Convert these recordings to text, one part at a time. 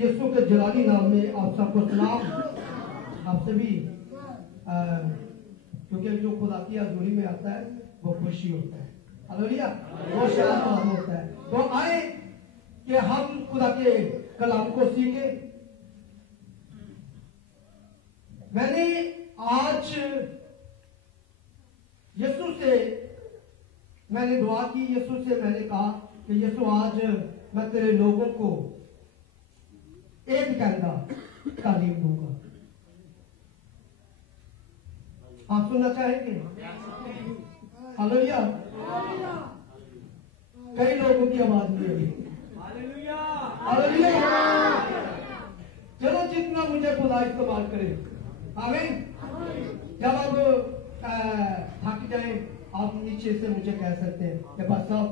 यीशु के जलाली नाम में आप सबको सलाम। आप सभी क्योंकि जो खुदा की हजूरी में आता है वो खुशी होता है, हालेलुया, वो शांत होता है। तो आए कि हम खुदा के कलाम को सीखे। मैंने आज यीशु से मैंने दुआ की, यीशु से मैंने कहा कि यीशु आज मैं तेरे लोगों को एक कहना तालीम दूंगा। आप सुनना चाहेंगे? हालेलुया। कई लोगों की आवाज नहीं है। हालेलुया। चलो जितना मुझे खुदा इस्तेमाल करे। आमीन। जब आप थक जाए आप नीचे से मुझे कह सकते हैं कि बस साहब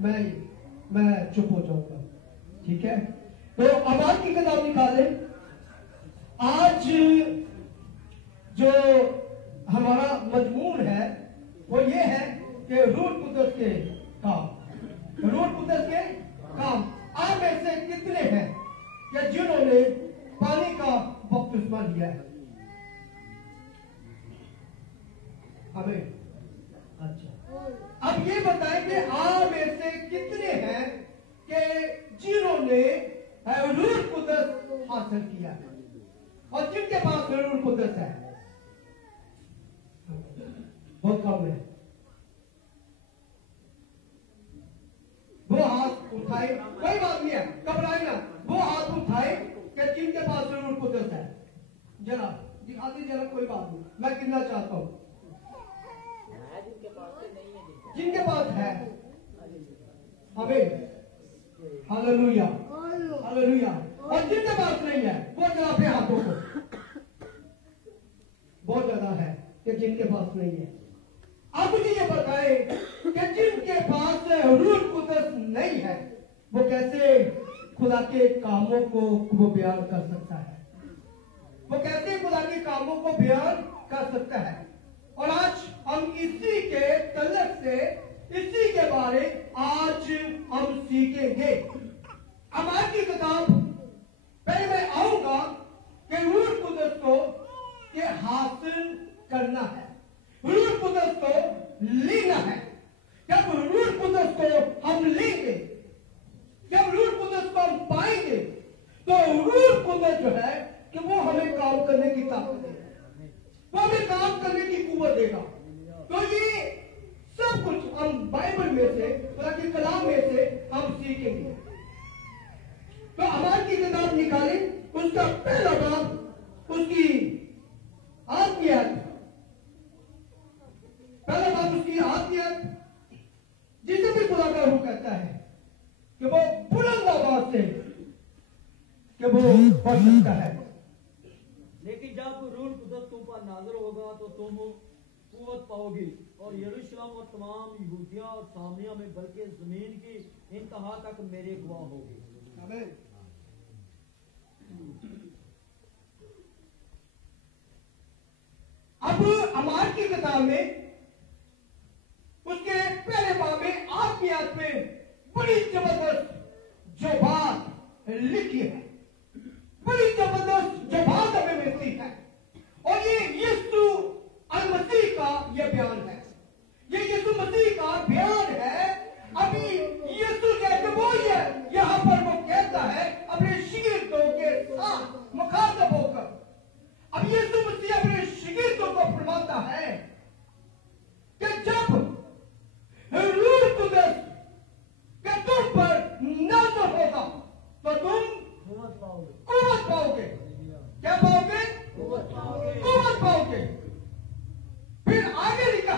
मैं चुप हो जाऊंगा, ठीक है? तो आवाज की किताब निकाले। आज जो हमारा मजमून है वो ये है कि रूह कुदरत के काम। रूह कुदरत के काम। आप में से कितने हैं कि जिन्होंने पानी का बपतिस्मा लिया है? हमें अच्छा, अब ये बताएं कि आप में से कितने हैं कि जिन्होंने रूह कुदरत हासिल किया है और जिनके पास रूह कुदरत है? बहुत कम है। वो हाथ उठाए, कोई बात नहीं है, घबराए ना। वो हाथ उठाए कि जिनके पास रूह कुदरत है। जरा दिखाती, जरा कोई बात नहीं, मैं गिनना चाहता हूं। जिनके पास है, हमें हालेलुया, हालेलुया। और जिनके पास नहीं है वो जरा अपने हाथों को, बहुत ज्यादा है कि जिनके पास नहीं है। अब मुझे ये बताए कि जिनके पास रूह कुदरत नहीं है वो कैसे खुदा के कामों को वो बयान कर सकता है? वो कैसे खुदा के कामों को बयान कर सकता है? और आज हम इसी के तल्लक से इसी के बारे आज हम सीखेंगे। हमारी की किताब पहले मैं आऊंगा कि रूह कुदरत को के हासिल करना है, रूह कुदरत को लेना है। जब रूह कुदरत को हम लेंगे, जब रूह कुदरत को हम पाएंगे तो रूह कुदरत जो है कि वो हमें काम करने की ताकत देगा, वो हमें काम करने की कुव्वत देगा। तो ये सब कुछ हम बाइबल में से, खुदा के कलाम में से हम सीखेंगे। तो हमारी की किताब निकालें, उसका पहला बाब उसकी आत्मीयत, पहला बात उसकी आत्मीयत, जिसे भी खुदा का रूह कहता है कि वो बुलंद आवाज से कि वो पढ़ सकता है। लेकिन जब रूह कुदरत तुम पर नाज़िल होगा तो तुम कुव्वत पाओगे और यरूशलेम और तमाम यहूदिया और सामरिया में बल्कि जमीन की इंतहा तक मेरे गवाह होगे। आमीन। अब अमार की किताब में उसके पहले बाब में आत्मीयत में बड़ी जबरदस्त जो बात लिखी है, बड़ी जबरदस्त जो बात हमें मिलती है, और ये यीशु मसीह का यह बयान है, ये यीशु मसीह का बयान है। अभी यीशु जैसे वो यहाँ पर वो कहता है अपने शिगिर्दों के साथ मुखातब होकर, अब यीशु मसीह अपने शिगिर्दों को फरमाता है कि जब रूह कुदरत के तुम पर नाज़िल होगा तो तुम कुव्वत पाओगे। क्या पाओगे? कुव्वत पाओगे। फिर आगे लिखा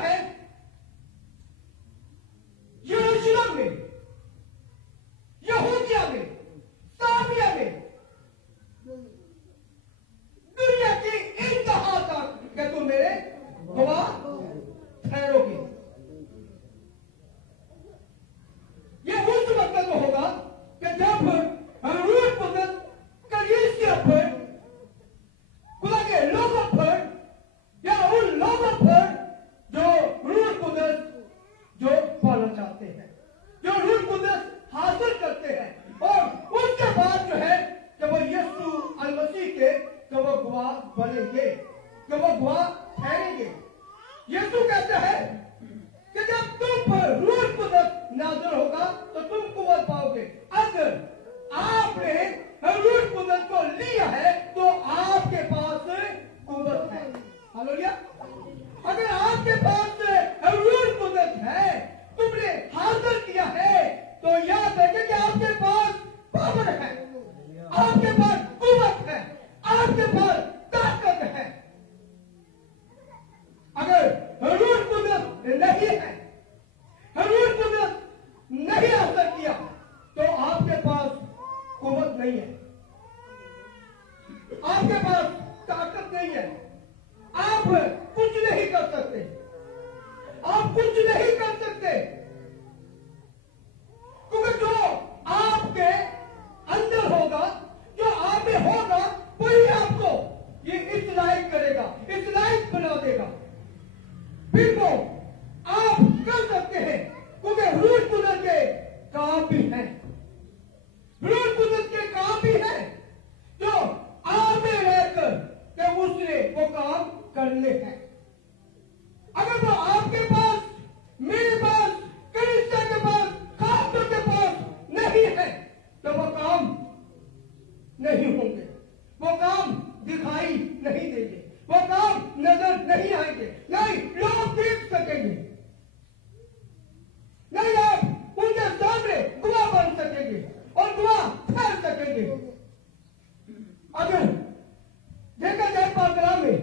यीशु कहते हैं कि जब तुम पर रूह कुदस नाज़िल होगा तो तुम कुव्वत पाओगे। अगर आपने रूह कुदस को लिया है तो आपके पास कुव्वत है। हालेलुया। अगर आपके पास रूह कुदस है, तुमने हासिल किया है, तो याद रखें कि आपके पास पावर है, आपके पास कुव्वत है, आपके पास ताकत है। अगर रूह कुदस नहीं है, रूह कुदस नहीं हासिल किया, तो आपके पास कुव्वत नहीं है, आपके पास ताकत नहीं है, आप कुछ नहीं कर सकते, आप कुछ नहीं कर सकते, क्योंकि जो आपके अंदर होगा, जो आप में होगा, वही आपको ये इस लायक करेगा, इस लायक बना देगा। फिर वो आप कर सकते हैं, क्योंकि रूह कुदस के काम भी हैं, रूह कुदस के काम भी हैं जो आप में रहकर कि उसने वो काम करने हैं। अगर वो आपके पास, मेरे पास, कलीसिया के पास, खासतौर के पास नहीं है, तो वो काम नहीं होंगे, वो काम दिखाई नहीं देंगे, वो काम नजर नहीं आएंगे, नहीं लोग देख सकेंगे, नहीं आप उनके सामने गवाह बन सकेंगे और गवाह फैल सकेंगे। अगर देखा जाए पाकरा में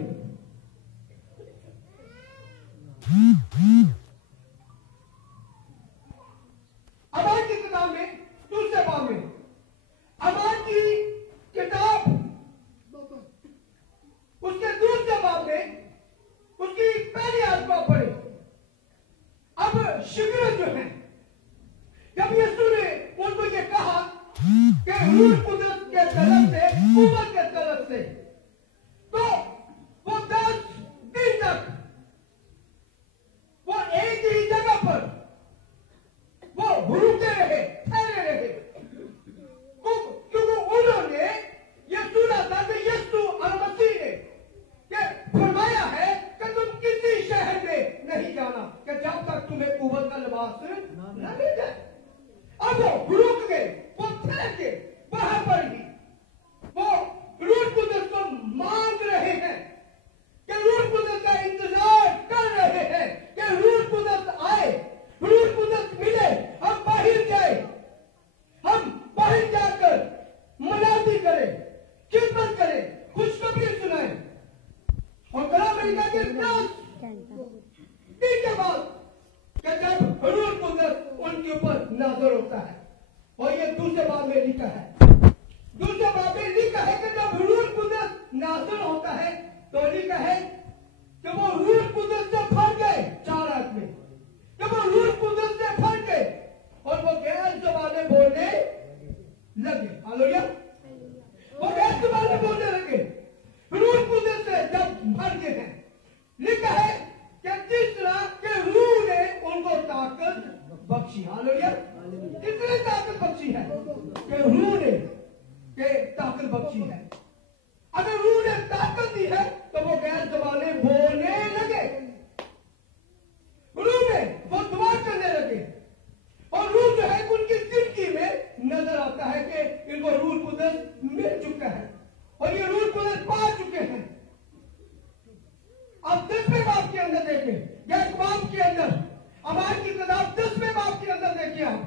अबाद की किताब में दूसरे बाब में, अबाद की किताब उसके दूसरे बाब में उसकी पहली आत्मा पढ़े। अब शिबिर जो है, जब यीशु ने उनको ये कहा कि रूह कुदस के तरफ से, कुव्वत के तरफ से, तो वो 10 दिन तक वो एक ही जगह पर वो रुके रहे, ठहरे रहे, क्योंकि उन्होंने ये सुना था कि यीशु मसीह ने ये फरमाया है कि तुम किसी शहर में नहीं जाना कि जब तक तुम्हें कुव्वत का लिबास न मिल जाए। अब वो रुक गए, वो ठहर के वहां पर ही वो रूह कुदस को मांग रहे हैं कि रूह कुदस का इंतजार कर रहे हैं कि रूह कुदस आए, रूह कुदस मिले, हम बाहर जाए, हम बाहर जाकर मनाती करें, खिदमत करें, खुशखबरी सुनाएं। और कलाम लिखा के के बाद कि जब रूह कुदस उनके ऊपर नाज़िल होता है, और ये दूसरे बाब में लिखा है, दूसरे बाब में लिखा है कि जब रूह कुदस नाज़िल होता है तो लिखा है कि वो रूह कुदस से भर गए। 4 आदमी जब वो रूह कुदस से भर गए और वो गैर ज़बानें बोलने लगे। हालेलुया। वो गैर ज़बानें बोलने लगे रूह कुदस से जब भर गए हैं। लिखा है कि जिस तरह के रूह ने उनको ताकत बख्शी। हालेलुया। कितनी ताकत बख्शी है कि रूह ने के ताकत बख्शी है। अगर रूह ने ताकत दी है तो वो गैर ज़बानें बोलने लगे, रूह में वो दुआ करने लगे, और रूह जो है उनकी जिंदगी में नजर आता है कि इनको रूह कुदस मिल चुका है और ये रूह कुदस पा चुके हैं। अब 10वें बाब के अंदर देखें, या बाब के अंदर, अमाल की किताब 10वें बाब के अंदर देखिए आप,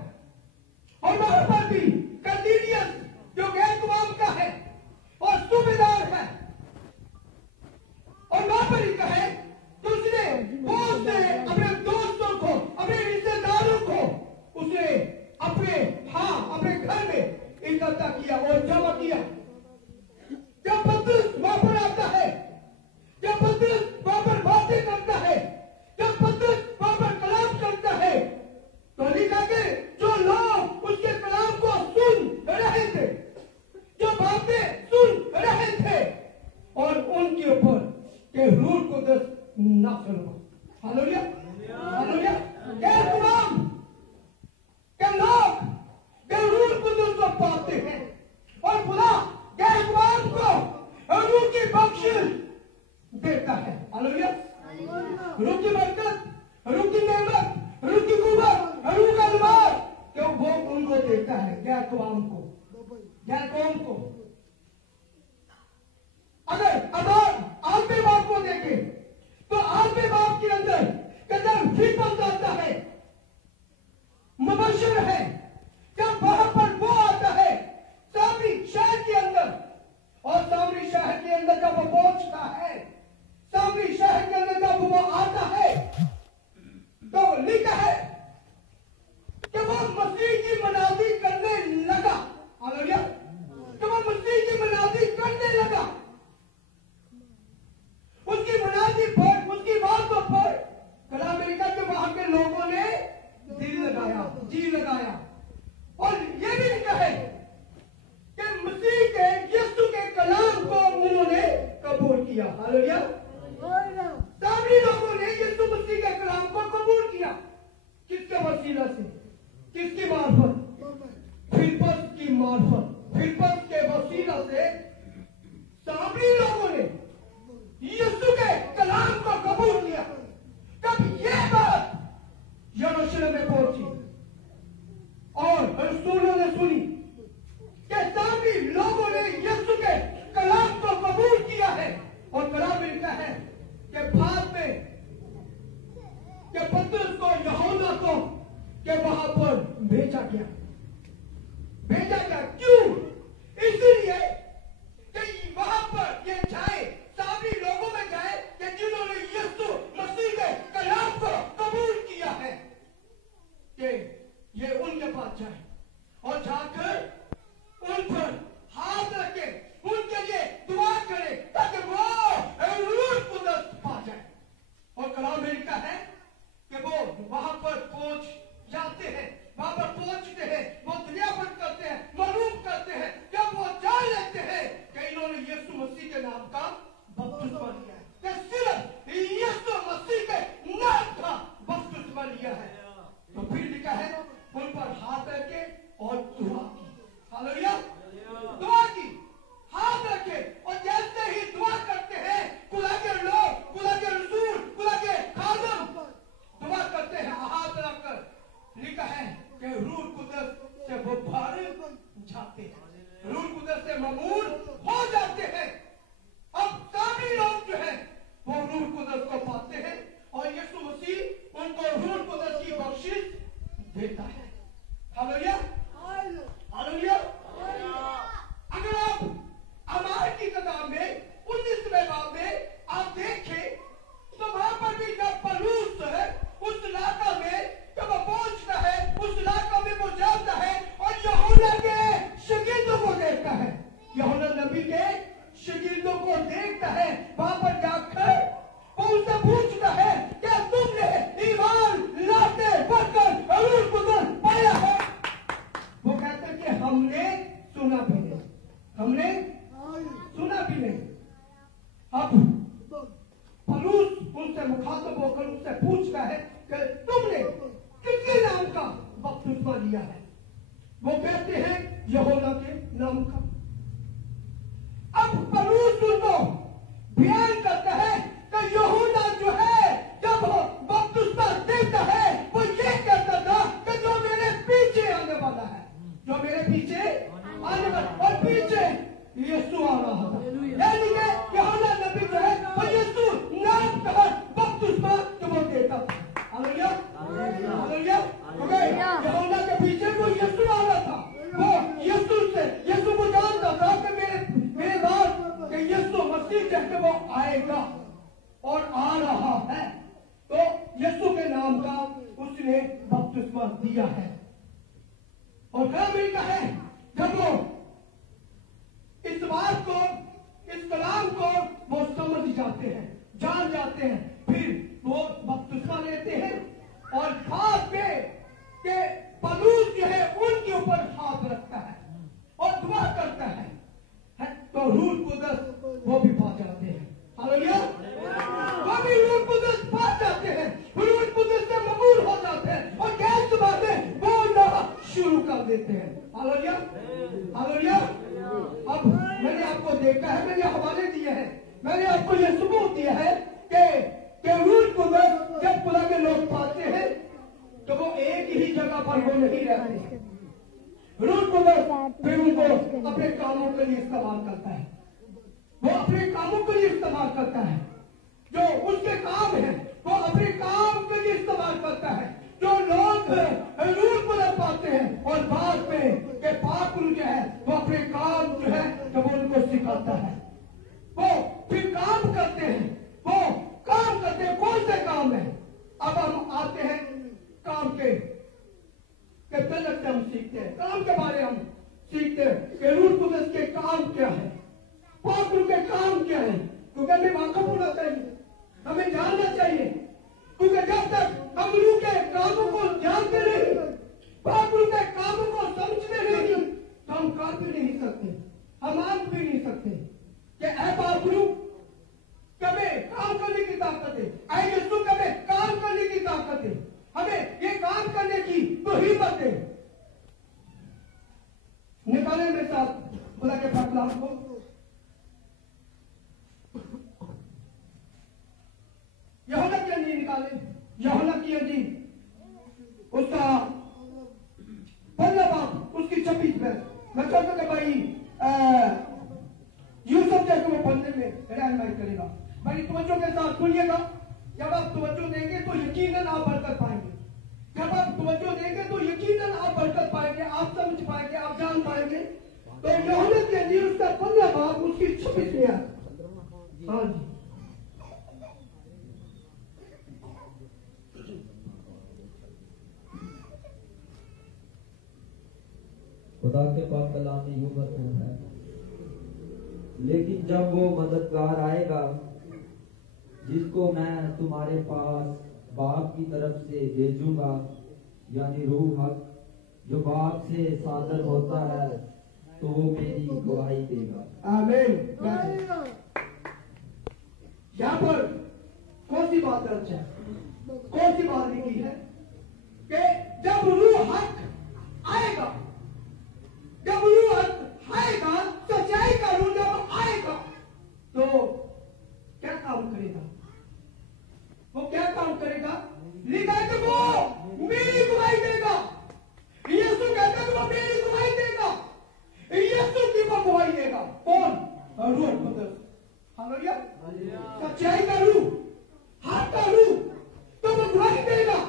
और वहां पर भी कर्नेलियस जो गैर गुलाम का है और सूबेदार है, और वहां पर लिखा है कि उसने बहुत से अपने दोस्तों को, अपने रिश्तेदारों को उसने अपने घर में इकट्ठा किया और जमा किया। जब पतरस वहां पर आता है, जब पतरस वहां पर बातें करता है, जब पतरस वहां पर कलाम करता है, तो लिखा कि जो लोग उसके कलाम को सुन रहे थे, जो बातें सुन रहे थे, और उनके ऊपर के रूह कुदस नाज़िल हुआ। रूह की बरकत, रूह की नेमत, रूह की कुव्वत, रूह का लिबास, क्यों वो उनको देता है, गैर कौम को, गैर कौम को। अगर आलमी बाप को देखें तो आलमी बाप के अंदर कदर फितरत आता है, मुबशर है, जब वहां पर वो आता है सामरी शहर के अंदर, और सामरी शहर के अंदर जब वो पहुंचता है, सामरी शहर के अंदर जब वो आता है, तो लिखा है कि वो मसीह की मनादी करने लगा। हालेलुया। कि वो मसीह की मनादी करने लगा, उसकी मनादी पर, उसकी बातों पर कला अमेरिका के वहां के लोगों ने दिल लगाया, जी लगाया। और ये भी लिखा है कि मसीह के, यीशु के कलाम को उन्होंने कबूल किया। हालेलुया। सामने लोगों ने यीशु मसीह के कलाम को कबूल किया। किसके वसीला से? किसकी मार्फत? फिलिप्पस की मार्फत, फिलिप्पस के वसीला से सामने लोगों ने यीशु के कलाम को कबूल किया। तब यह बात यरूशलेम में पहुंची और रसूलों ने सुनी कि सामने लोगों ने यीशु के कलाम को कबूल किया है। और कलाम मिलता है कि बाद में कि पतरस को, यूहन्ना को कि वहां पर भेजा गया। भेजा गया क्यों? इसलिए कि वहां पर ये जाए, सामने लोगों में जाए कि जिन्होंने यीशु मसीह के कलाम को कबूल किया है, कि ये उनके पास जाए और जाकर उन पर हाथ रखे, उनके लिए दुआ करे ताकि वो रूह कुदस पा जाए। और कलाम में लिखा है कि वो वहां पर पहुंच जाते हैं, वहां पर पहुंचते हैं, वो दरियाबंद करते हैं, मालूम करते हैं, जब वो जान लेते हैं कि इन्होंने यीशु मसीह के नाम का बपतिस्मा लिया है, कि सिर्फ यीशु मसीह के नाम का बपतिस्मा लिया है। तो फिर लिखा है उन पर हाथ रखे और दुआ की। हालेलुया। दुआ की, हाथ रखे, और जैसे ही दुआ करते हैं, खुदा के लोग, खुदा के रसूल, खुदा के खादम दुआ करते हैं हाथ रखकर, लिखा है कि रूह कुदस से वो भर जाते हैं, रूह कुदस से ममूर हो जाते हैं। अब सामने लोग जो है वो रूह कुदस को पाते हैं और यीशु मसीह उनको रूह कुदस की बख्शिश देता है। हालेलुया। हालेलुया। अगर आप अमाल की किताब में 19वें बाब में आप देखें तो वहां पर भी जब पौलुस उस इलाका में जब वो पहुंचता है, उस इलाका में वो जाता है और यूहन्ना के शागिर्दों को देखता है, यूहन्ना नबी के शागिर्दों को देखता है। वहां पर जाकर वो उससे पूछता है क्या तुमने ईमान लाते बढ़कर रूह कुदस पाया है? वो कहता है कि हमने सुना भी नहीं, हमने सुना भी नहीं। अब पौलुस उनसे मुखातब होकर उनसे पूछता है कि तुमने किसके नाम का बपतिस्मा लिया है? वो कहते हैं यूहन्ना के नाम का। अब पौलुस उनको बयान करता है कि यूहन्ना जो है जब बपतिस्मा देता है वो ये कहता था कि जो मेरे पीछे आने वाला है, जो मेरे पीछे आने वाला, और पीछे यीशु आ रहा था, यानी कि यूहन्ना नबी जो है वो यीशु नाम का बपतिस्मा जो वो देता था। हालेलुया। हालेलुया। यूहन्ना के पीछे वो यीशु आ रहा था, वो यीशु को जानता था कि मेरे बाद कि यीशु मसीह कहते वो आएगा और आ रहा है, तो यीशु के नाम का उसने बपतिस्मा दिया है। और क्या मिलता है जब वो इस बात को, इस कलाम को वो समझ जाते हैं, जान जाते हैं, फिर वो बपतिस्मा लेते हैं और हाथ में के पौलुस जो है उनके ऊपर हाथ रखता है और दुआ करता है, तो रूह कुदस वो भी पा जाते हैं। हालेलुया। वो भी रूह कुदस पा जाते हैं, रूह कुदस से मबूर हो जाते हैं और गैस बातें बोलना शुरू कर देते हैं। हालेलुया। हालेलुया। अब मैंने आपको देखा है, मैंने हवाले दिए हैं, मैंने आपको यह सबूत दिया है कि कि रूह कुदस जब खुदा के लोग पाते हैं तो वो एक ही जगह पर वो नहीं रहते। रूह कुदस फिर उनको अपने कामों के लिए इस्तेमाल करता है। वो अपने कामों के लिए इस्तेमाल करता है। जो उसके काम है वो अपने काम के लिए इस्तेमाल करता है। जो लोग रूह कुदस पाते हैं और बाद में के पाक रूह जो है वो अपने काम जो है तो वो उनको सिखाता है। वो फिर काम करते हैं। वो काम करते हैं। कौन से काम है? अब हम आते हैं काम के तलक से हम सीखते हैं। काम के बारे हम सीखते हैं कि रूह कुदस के काम क्या है, पाक रूह के काम क्या है। क्योंकि हमें वाकफ होना चाहिए, हमें जानना चाहिए। क्योंकि जब तक हम रूह के कामों को जानते नहीं, पाक रूह के कामों को समझते नहीं, तो हम काम भी नहीं सकते, हम मान भी नहीं सकते कि ऐ पाक रूह हमें काम करने की ताकत है, ऐ यीशु हमें काम करने की ताकत है, हमें ये काम करने की तो हिम्मत है। निकाले मेरे साथ खुदा के कलाम को। यूहन्ना की अंजील निकाले। यूहन्ना की अंजील उसका 15 बाब उसकी 26 में मैं चाहता कि भाई यूसुफ जैसे वो पढ़ने में रहनुमाई करेगा। भाई तवज्जो के साथ सुनिएगा। जब आप तवज्जो देंगे तो यकीनन आप बरकत पाएंगे। जब आप तवज्जो देंगे तो यकीनन आप बरकत पाएंगे, आप समझ पाएंगे, आप जान पाएंगे। तो यूहन्ना की अंजील उसका 15 बाब उसकी 26 में है। हाँ जी, खुदा के पाक कलाम में यूं बतून है, लेकिन जब वो मददगार आएगा जिसको मैं तुम्हारे पास बाप की तरफ से भेजूंगा, यानी रूह हक जो बाप से सादर होता है, तो वो मेरी गवाही देगा। आमीन। यहाँ पर कौन सी बात दर्ज है, कौन सी बात लिखी है कि जब रूह हक आएगा, जब रूह आएगा, सच्चाई का रूह जब आएगा तो क्या काम करेगा? वो क्या काम करेगा? लिखा है कि वो मेरी गवाही देगा। यीशु कहता है कि वो मेरी गवाही देगा। यीशु की वो गवाही देगा। कौन? रूह कुदस। हालेलुया। सच्चाई का रूह, हक का रूह, तो वो गवाही देगा।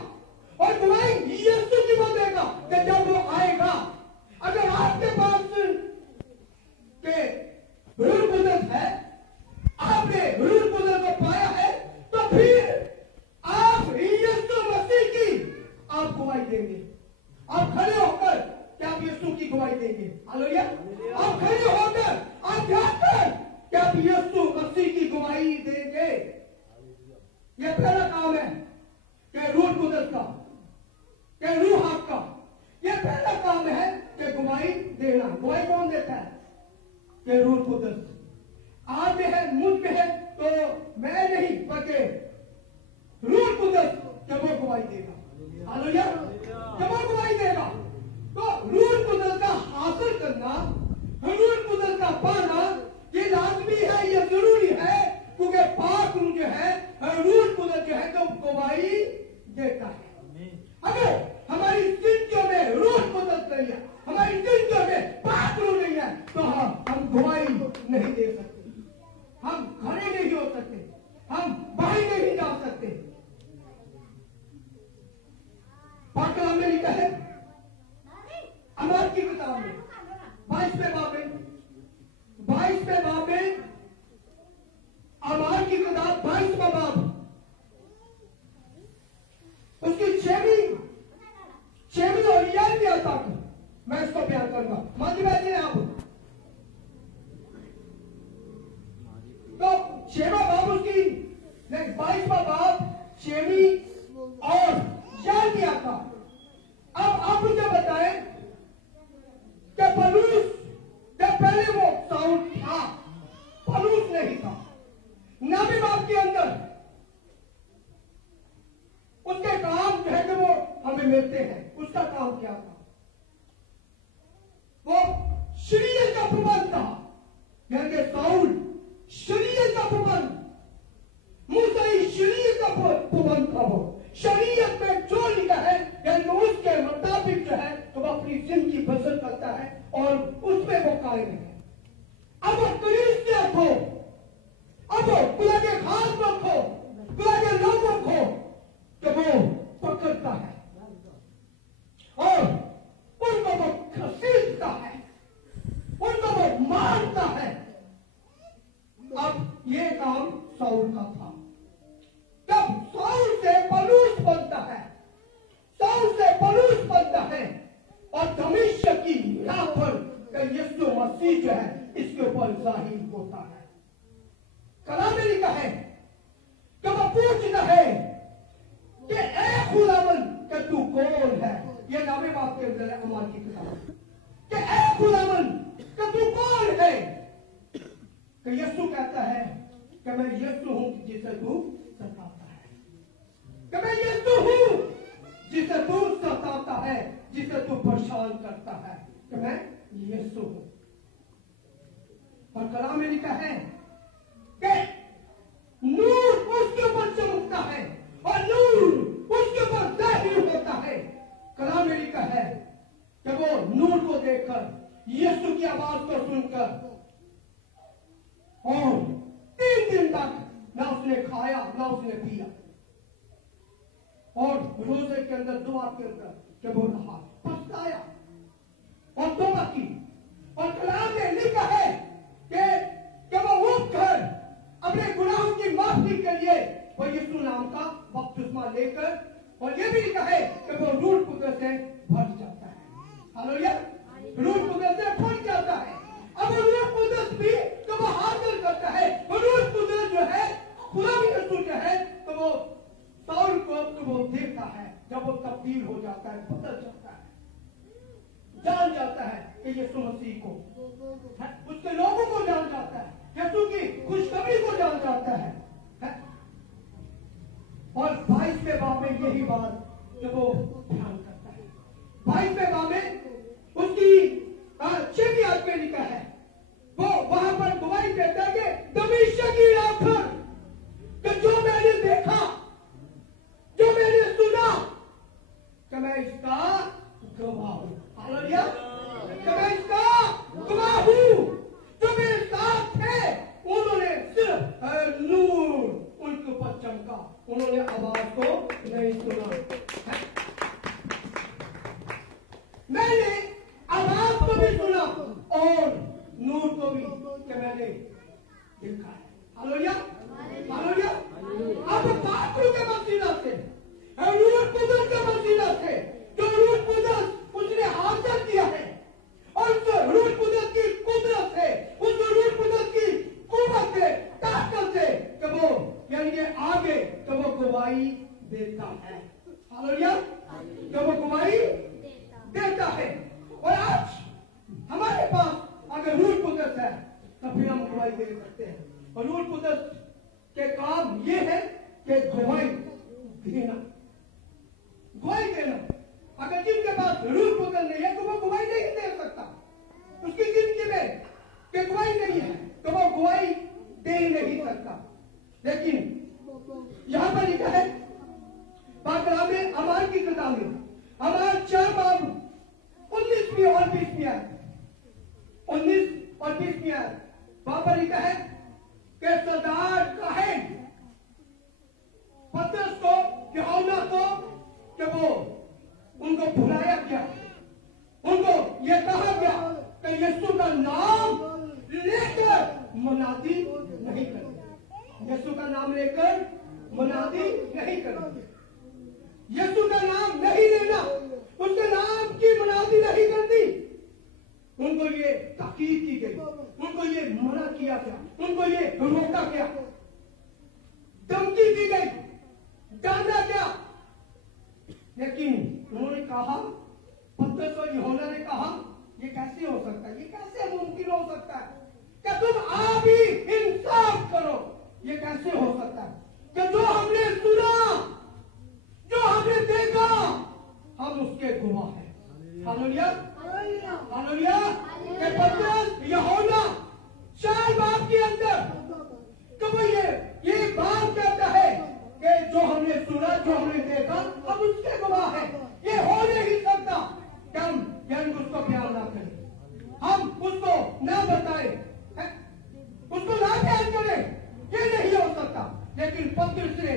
और गवाही यीशु की वो देगा कि जब वो आएगा, अगर आपके पास के रूह कुदस है, आपने रूह कुदस को पाया है, तो फिर आप यीशु मसीह की आप गवाही देंगे। आप खड़े होकर क्या आप यीशु की गवाही देंगे? हालेलुया। आप खड़े होकर आप जाकर क्या आप यीशु मसीह की गवाही देंगे? यह पहला काम है कि रूह कुदस का, कि रूह हक का। यह पहला काम है कि गवाही देना। गवाही कौन देता है? कि रूह कुदस। आप में है, मुझ में है, तो मैं नहीं बल्कि रूह कुदस जब वो गवाही देगा। हालेलुया। जब वो गवाही देगा तो रूह कुदस का हासिल करना, रूह कुदस का पाना ये लाजमी है, ये जरूरी है। क्योंकि पाक रूह जो है, रूह कुदस जो है तो गवाही देता है। अगर हमारी जिंदगियों में रूह कुदस नहीं है, हमारी जिंदगियों में पाक रूह नहीं है, तो हम गवाही नहीं दे सकते, हम खड़े नहीं हो सकते, हम बाहर नहीं जा सकते। पाक कलाम में लिखा है, अमाल की किताब में 22वें बाब में, 22वें बाब में, अमाल की किताब 22वां बाब उसकी 6वीं और 11वीं तक मैं इसको बयान करूंगा। मान लीजिए आप तो 6वां बाब उसकी 22वां बाब 6वीं और 11वीं आता। अब आप मुझे बताएं कि पौलुस जब पहले वो साउल था, पौलुस नहीं था, 9वें बाब के अंदर उसके काम जो है कि वो हमें मिलते हैं। उसका काम क्या था? वो शरीयत का प्रबंध था, यानी साउल शरीयत का प्रबंध, मूसा शरीयत का है और उसमें वो कायम है। अब वो कलीसिया को, अब वो खुदा के खासों को, खुदा के लोगों को तो वो पकड़ता है और उनको वो खसीदता है, उनको वो मारता है। अब ये काम साउल का था। तब साउल से पलूस बनता है, साउल से पलूस बनता है और दमिश्क की यहाँ पर यीशु मसीह जो है इसके ऊपर जाहिर होता है। कलाम में लिखा है कि वो पूछता है कि ए खुदावन कि तू कौन है। ये नामे बाप के अंदर है अमाल की किताब कि ए खुदावन कि तू कौन है। कि यीशु कहता है कि मैं यीशु हूं जिसे तू सताता है, कि मैं यीशु हूं जिसे तू सताता है, जिसे तू परेशान करता है, कि मैं यीशु हूं। और कलाम में लिखा है कि नूर उसके ऊपर चमकता है और नूर उसके ऊपर जाहिर होता है। कलाम में लिखा है कि वो नूर को देखकर, यीशु की आवाज को सुनकर और 3 दिन तक ना उसने खाया ना उसने पिया और रोजे के अंदर, दुआ के अंदर जब वो रहा, पछताया और तौबा की। और कलाम में लिखा है कि वो उठकर अपने गुनाहों की माफी के लिए वो यीशु नाम का बपतिस्मा लेकर, और ये भी लिखा है कि वो रूह कुदरत से भर जाता है। हालेलुया, रूह कुदरत से भर जाता है। अब रूह कुदरत भी तो वो हासिल करता है, वो रूह कुदरत जो है, खुदा भी यीशु जो है, तो वो साउल को तो वो देखता है, जब वो तब्दील हो जाता है, बदल जाता है, जान जाता है कि यीशु मसीह को, उसके लोगों को जान जाता है, यीशु की खुशखबरी को जान जाता है। और 22वें बाब में यही बात जब वो ध्यान करता है, 22वें बाब में उसकी 6वीं आयत में लिखा है, वो वहां पर गवाही देता है कि दमिश्क की राह पर कि जो मैंने देखा, जो मैंने सुना, कि मैं इसका गवाह हूं। हालेलुया, कि मैं इसका गवाह हूं। जो मेरे साथ थे उन्होंने सिर्फ नूर उनके ऊपर चमका, उन्होंने आवाज को नहीं सुना। मैंने आवाज को भी सुना और नूर को भी कि मैंने देखा है। Hallelujah, hallelujah. अब पात्रों के वसीला से, रूह कुदरत के वसीला से, जो रूह कुदरत उसने हासिल किया है, और उस रूह कुदरत की कुदरत से, उस रूह कुदरत की कुव्वत से, ताकत से, कि वो यानी कि आगे तो वो गवाही देता है। हालेलुया, तो वो गवाही देता है। और आज हमारे पास अगर रूह कुदरत है तभी हम गवाही दे सकते हैं। और रूह कुदरत के काम ये है कि गवाही देना, गवाही देना। अगर जिनके पास रूह कुदरत नहीं है तो वो गवाही नहीं दे सकता। उसकी जिंदगी में कि गवाही नहीं है तो वो गवाही दे नहीं सकता। लेकिन यहां पर लिखा है पाकलाम में, अमाल की किताब में, अमाल 4 बाब 19वीं और 20वीं आयत, 19 और 20वीं आयत, वहां पर लिखा है कि सरदार काहे पतरस को, यूहन्ना को, कि वो उनको बुलाया गया, उनको यह कहा गया कि यीशु का नाम लेकर मुनादी नहीं करनी, यीशु का नाम लेकर मुनादी नहीं करनी, यीशु का नाम नहीं लेना, उसके नाम की मुनादी नहीं करनी। उनको ये ताकीद की गई, उनको ये मना किया गया, उनको ये रोका गया, धमकी दी गई, डांटा गया। लेकिन उन्होंने कहा, पतरस और यूहन्ना ने कहा, ये कैसे हो सकता है, ये कैसे मुमकिन हो सकता है कि तुम आप ही इंसाफ करो। ये कैसे हो सकता है कि जो हमने सुना, जो हमने देखा, हम उसके गवाह हैं। Hallelujah, hallelujah. कि पतरस यूहन्ना 4 बाब के अंदर तो वो ये बात कहता है कि जो हमने सुना, जो हमने देखा, हम उसके गवाह हैं। ये हो नहीं सकता कि हम उसको प्यार ना करें। उसको ना बताए, उसको ना प्यार करे, ये नहीं हो सकता। लेकिन पतरस ने,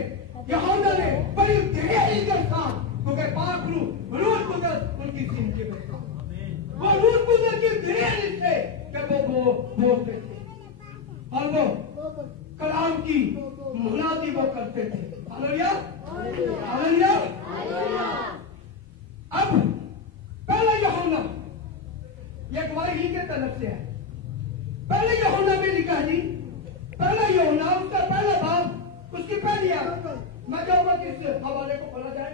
यूहन्ना ने बड़ी धैर्य के साथ, क्योंकि पाक रूह कुदरत उनकी जिंदगी में था, वो रूह कुदरत की धैर्य से कि वो बोलते थे और वो कलाम की मुनादी वो करते थे। Hallelujah, hallelujah. अब पहला यूहन्ना, ये गवाही ही के तरफ से है। पहले यूहन्ना में लिखा जी, पहला यूहन्ना उसका पहला भाग, उसकी पहली आयत। मैं चाहूंगा कि इस हवाले को पढ़ा जाए।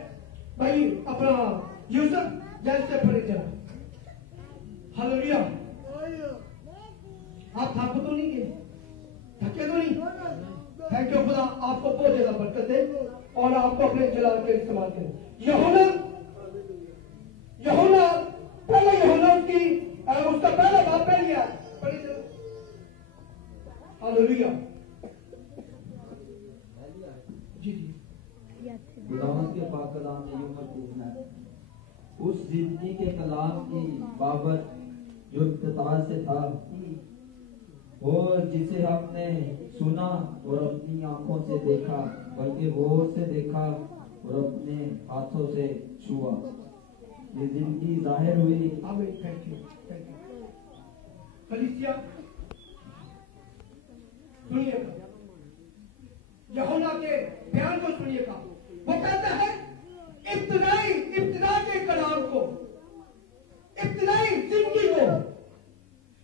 भाई अपना यूसुफ जैसे पढ़े चला। हालेलुया। आप थक तो नहीं गए, थके तो नहीं? थैंक यू खुदा, आपको बहुत ज्यादा बरकत है और आपको अपने जलाल के इस्तेमाल करें। यूहन्ना पहला यूहन्ना उसका पहला भाग पढ़ लिया, पढ़ी चलो। हालेलुया। जी जी। खुदावंद के पाक कलाम में यूं मकतूब है, उस जिंदगी के कलाम की बाबत जो इब्तिदा से था और जिसे हमने सुना और अपनी आंखों से देखा, बल्कि गौर से देखा और अपने हाथों से छुआ, ये जिंदगी जाहिर हुई। आमीन। Thank you, thank you. कलीसिया सुनिएगा, यूहन्ना के बयान को सुनिएगा। वो कहता है इब्तिदा के कलाम को, इब्तिदाई जिंदगी को,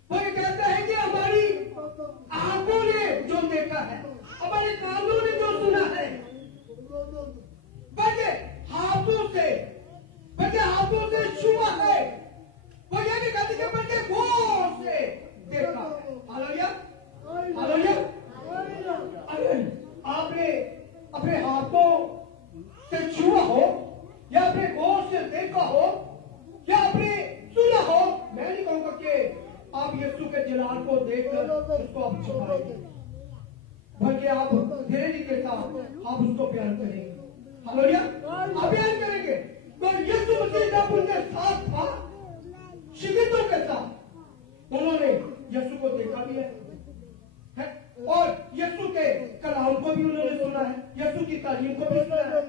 वो ये कहता है कि हमारी आंखों ने जो देखा है, हमारे कानों ने जो सुना है, बल्कि हाथों से छुआ है, वो ये नहीं कहते कि बल्कि गौर से देखा है। Hallelujah, hallelujah. अगर आपने अपने हाथों से छुआ हो या अपने गौर से देखा हो या आपने सुना हो, मैं नहीं कहूंगा कि आप यीशु के जलाल को देखकर उसको आप छुपाएंगे, बल्कि आप धैर्य के साथ आप उसको प्यार करेंगे। हालेलुया, आप प्यार करेंगे। तो यीशु मसीह जब उनके साथ था, शिगितों के साथ, उन्होंने यीशु को देखा भी है और यीशु के कलाम को भी उन्होंने सुना है, यीशु की तालीम को भी सुना है,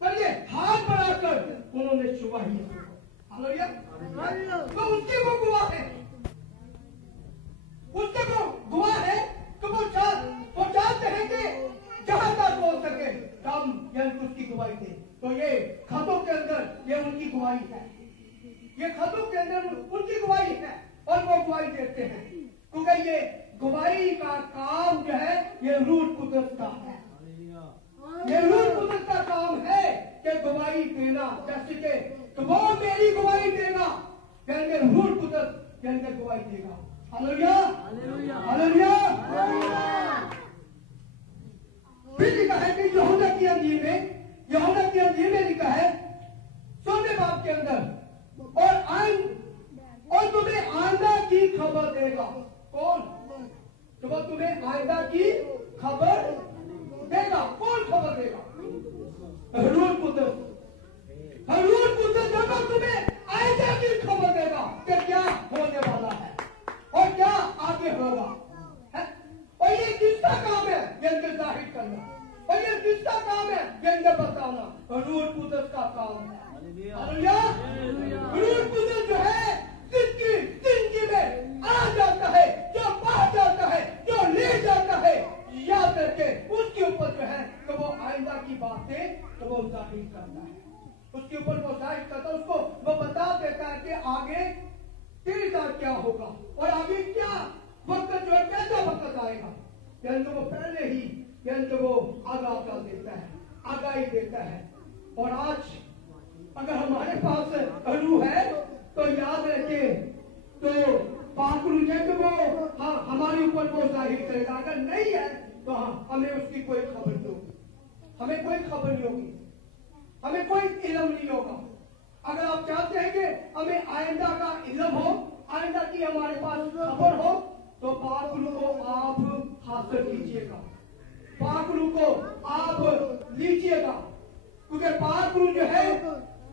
पर ये हाथ बढ़ाकर उन्होंने छुआ ही। हालेलुया। तो उसके वो गवाह है, उसके वो गवाह है कि वो चाहते हैं कि जहां तक बोल सके हम यानी उसकी गवाही दे। तो ये खतों के अंदर ये उनकी गवाही है, ये खतों के अंदर उनकी गवाही है और वो गवाही देते हैं, क्योंकि ये गवाही का काम जो है ये रूह कुदरत का है। ये रूह कुदरत का काम है कि गवाही देना, जैसे कि वो मेरी गवाही देगा, यानी रूह कुदरत यानी गवाही देगा। Hallelujah, hallelujah. फिर लिखा है कि यूहन्ना की अंजील में लिखा है 16वें बाब के अंदर, और तुम्हें आइंदा की खबर देगा। कौन? तो वो तुम्हें आइंदा की खबर देगा। कौन खबर देगा? रूह कुदरत। रूह कुदरत जब तुम्हें आइंदा की खबर देगा कि क्या होने वाला है और क्या आगे होगा है? और ये किसका काम है? ये जाहिर करना। और ये किसका काम है? ये बताना। रूह कुदरत का काम है। हालेलुया। रूह कुदरत जो है जिंदगी में आ जाता है, जो बाहर जाता है, जो ले जाता है, याद रखे उसके ऊपर जो है तो वो आइंदा की बातें तो वो जाहिर करता है, उसके ऊपर वो जाहिर करता है, उसको वो बता देता है कि आगे तेरे साथ क्या होगा और आगे क्या वक्त जो है कैसा वक्त आएगा। यानी तो वो पहले ही यानी तो वो आगाह कर देता है, आगाही देता है। और आज अगर हमारे पास रूह है तो याद रखे तो पाकरू जब वो हमारे ऊपर वो जाहिर करेगा। अगर नहीं है तो हमें उसकी कोई खबर नहीं होगी, हमें कोई खबर नहीं होगी, हमें कोई इल्म नहीं होगा। अगर आप चाहते हैं कि हमें आइंदा का इल्म हो, आइंदा की हमारे पास खबर हो, तो पाकरू को आप हासिल कीजिएगा, पाकरू को आप लीजिएगा, क्योंकि पाकरू जो है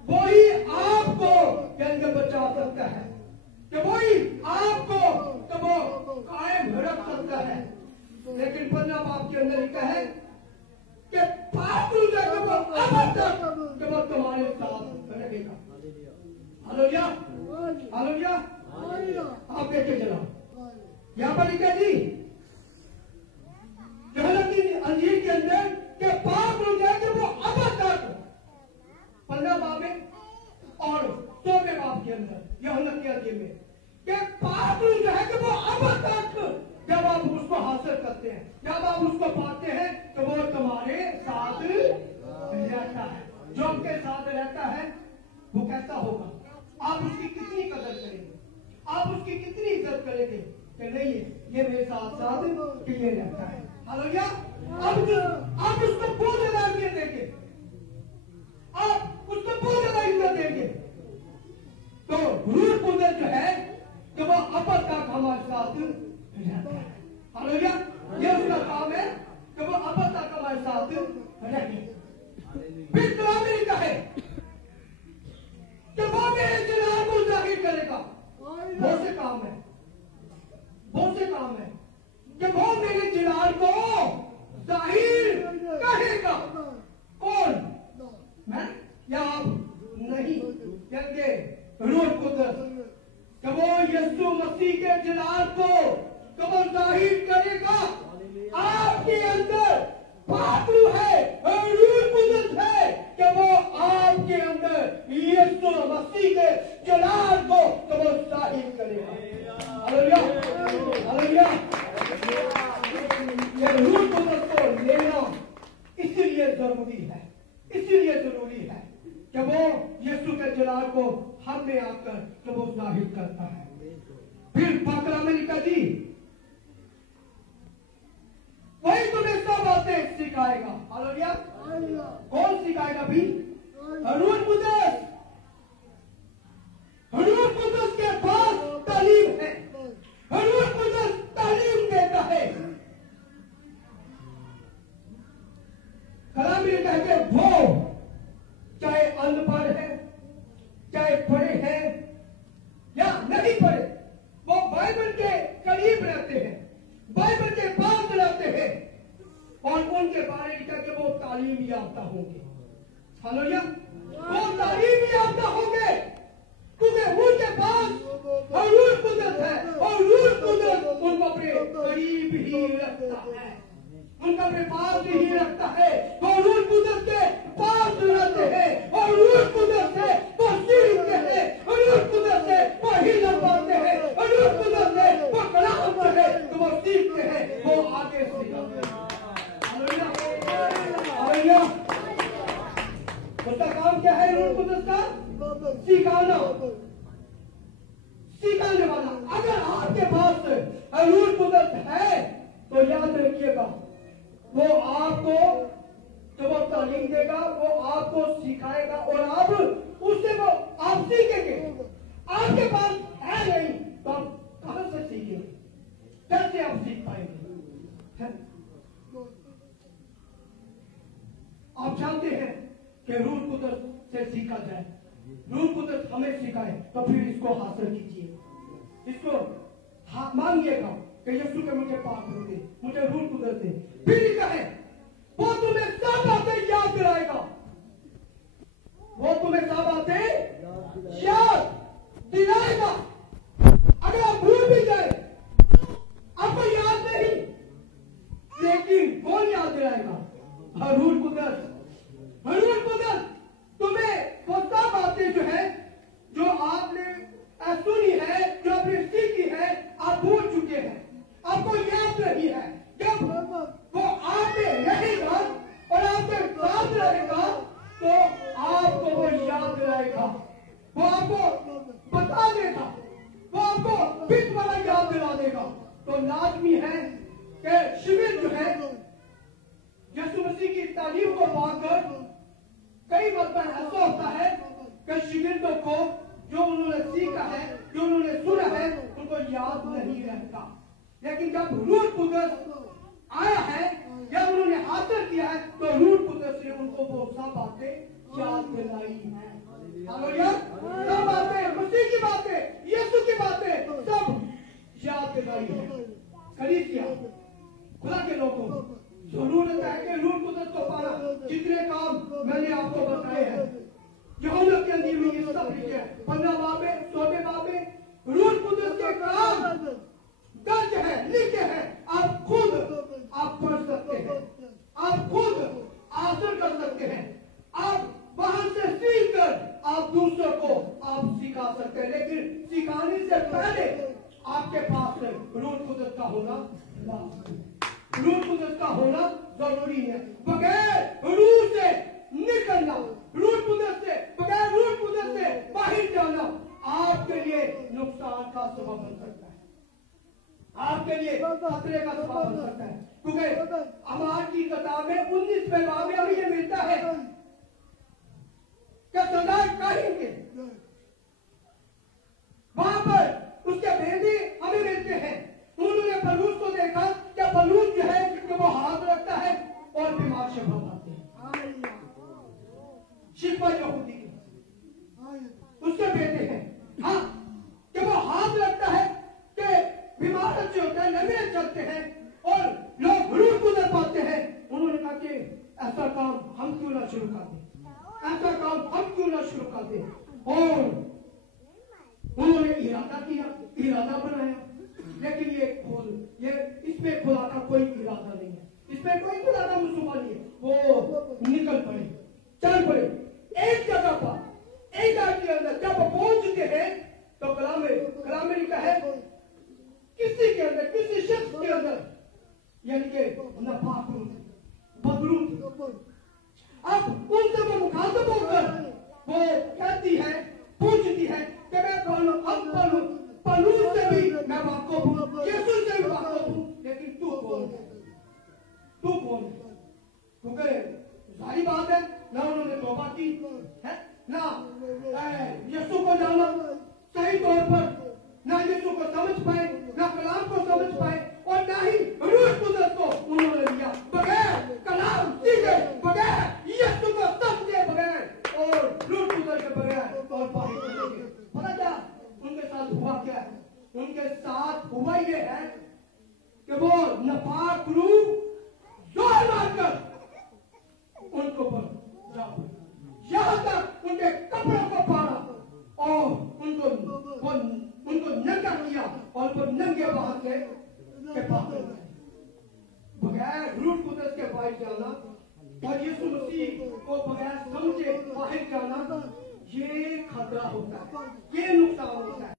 वही आपको जंग बचा सकता है। कि वही आपको तो वो कायम रख सकता है। लेकिन 15 बाप के अंदर लिखा है कि पाप वो अब तक कि वो तुम्हारे साथ रहेगा। Hallelujah, hallelujah. आप देखे चला यहाँ पर लिखा जी यूहन्ना की अंजील के अंदर कि पाप रुक जाए कि वो अब तक 15 बाप में और 16वें बाप के अंदर यूहन्ना की अंजील में कि पाप रुक जाए कि वो अब तक जब आप उसको हासिल करते हैं, जब आप उसको पाते हैं तो वो तुम्हारे साथ रहता है। जो आपके साथ रहता है वो कैसा होगा? आप उसकी कितनी कदर करेंगे, आप उसकी कितनी इज्जत करेंगे कि नहीं ये मेरे साथ साथ किए रहता है। हालेलुया। आप उसको बहुत ज्यादा अहमियत देंगे, आप उसको बहुत ज्यादा इज्जत देंगे तो रूह कुदरत जो है कि वो अब तक हमारे साथ रहता है। हालेलुया। ये उसका काम है कि वो अब तक हमारे साथ रहेंगे। फिर तो अमेरिका है कि वो मेरे जलाल को जाहिर करेगा। बहुत से काम है, बहुत से काम है कि वो मेरे जलाल को जाहिर करेगा। कौन? मैं या आप? नहीं, क्योंकि रूह कुदरत कि वो यीशु मसीह के जलाल को वो जाहिर करेगा। आपके अंदर पापरू है और रूह कुदरत है कि वो आपके अंदर यीशु मसीह के जलाल को वो जाहिर करेगा। Hallelujah, hallelujah. ये रूह कुदरत को लेना इसलिए जरूरी है, इसलिए जरूरी है कि वो यीशु के जलाल को हम में आकर कि वो जाहिर करता है। फिर बकरा में लिखा जी वही तुम्हें सब बातें सिखाएगा। हालेलुया। कौन सिखाएगा भी? रूह कुदरत। रूह कुदरत के पास तालीम है, रूह कुदरत तालीम देता है। कलाम में कहते वो चाहे अनपढ़ है, चाहे पढ़े हैं या नहीं पढ़े, वो बाइबल के करीब रहते हैं, बाइबल के पास रहते हैं और उनके बारे में कि वो तालीम याफ्ता होंगे। हालेलुया। वो तालीम याफ्ता होंगे क्योंकि उनके पास रूह कुदरत है और रूह कुदरत उनको अपने करीब ही रखता है, उनका अपने पास ही रखता है। वो रूह कुदरत के पास रहते हैं और रूह कुदरत से वो सीखते हैं और रूह कुदरत से वो हिलत पाते हैं और रूह कुदरत से वो कलाम है तो वो सीखते हैं, वो आगे सिखाते हैं। Hallelujah, hallelujah. उसका काम क्या है? रूह कुदरत का सिखाना, सिखाने वाला। अगर आपके पास रूह कुदरत है तो याद रखिएगा वो आपको तो वो तालीम देगा, वो आपको सिखाएगा और आप उससे वो आप सीखेंगे। आपके पास है नहीं तो आप कहां से सीखेंगे? कैसे आप सीख पाएंगे? आप जानते हैं कि रूह कुदरत से सीखा जाए, रूह कुदरत हमें सिखाए तो फिर इसको हासिल कीजिए, इसको मांगिएगा कि यीशु के मुझे पाप दे, मुझे रूह कुदरत दे। फिर लिखा है वो तुम्हें सब बातें याद दिलाएगा, वो तुम्हें सब बातें याद दिलाएगा। अगर आप भूल भी जाए, आपको याद नहीं, लेकिन कौन याद दिलाएगा? रूह कुदरत। रूह कुदरत तुम्हें वो सब बातें जो है जो आपने सुनी है, जो आपने सीखी है, आप भूल चुके हैं, आपको याद नहीं है। जब वो आप में रहेगा और आपके साथ रहेगा तो आपको वो याद दिलाएगा, वो आपको बता देगा, वो आपको फिर वाला याद दिला देगा। तो लाजमी है कि शिविर जो है यीशु मसीह की तालीम को पाकर कई बार ऐसा होता है कि शिगिर्दों को जो उन्होंने सीखा है, जो उन्होंने सुना है, उनको याद नहीं रहता। लेकिन जब रूह कुदरत आया है या उन्होंने हासिल किया है तो रूह कुदरत से उनको वो सब बातें याद दिलाई है। हालेलुया। सब बातें, मसीह की बातें, यीशु की बातें सकते हैं, लेकिन सिखाने से पहले आपके पास रूह कुदरत का होना लाजमी है। रूह कुदरत का होना जरूरी है। बगैर रूह से निकलना, रूह कुदरत से, बगैर रूह कुदरत से बाहर जाना आपके लिए नुकसान का सबब बन सकता है, आपके लिए खतरे का सबब बन सकता है। क्योंकि अमार की किताब में 19वें बाब में हमें ये मिलता है कि सरदार काहिन के वहां पर उसके भेदी हमें मिलते हैं। उन्होंने पलूस को देखा कि पलूस जो है कि वो हाथ रखता है और बीमार शिफा पाते हैं। शिफा यहूदी उसके बेटे हैं, हाँ, कि वो हाथ रखता है कि बीमार अच्छे होते हैं, नबी चलते हैं और लोग रूह गुजर पाते हैं। उन्होंने कहा कि ऐसा काम हम क्यों ना शुरू कर दें, ऐसा काम हम क्यों ना शुरू कर दें। और उन्होंने इरादा किया, इरादा बनाया, लेकिन ये इसमें खुदा का कोई इरादा नहीं है, इसमें कोई खुदा का मंसूबा नहीं है। वो निकल पड़े, चल पड़े एक जगह पर, एक जगह के अंदर जब पहुंच चुके हैं तो कलाम में लिखा है किसी के अंदर, किसी शख्स के अंदर, यानी कि नापाक बदलून। अब उनसे वो मुखातिब होकर वो कहती है, पूछती है कि मैं कौन हूं, अब कौन हूं, पलूस से भी मैं वाकिफ हूं, यीशु से भी वाकिफ हूं, लेकिन तू कौन है, तू कौन है? क्योंकि सारी बात है ना, उन्होंने तौबा की है ना, यीशु को जाना सही तौर पर, ना यीशु को समझ पाए, ना कलाम को समझ पाए, और ना ही रूह कुदरत को उन्होंने लिया। बगैर कलाम सीधे, बगैर यीशु को समझे बगैर और रूह कुदरत के बगैर और पता क्या उनके साथ हुआ? क्या है उनके साथ हुआ? ये है कि वो नापाक रूह जोर मारकर उनको पर जा पड़ा, यहां तक उनके कपड़ों को फाड़ा और उनको नंगा किया और वो नंगे वहां से बगैर रूह कुदरत के बाहर जाना और यीशु मसीह को बगैर समझे बाहर जाना, ये खतरा होता है, ये नुकसान होता है।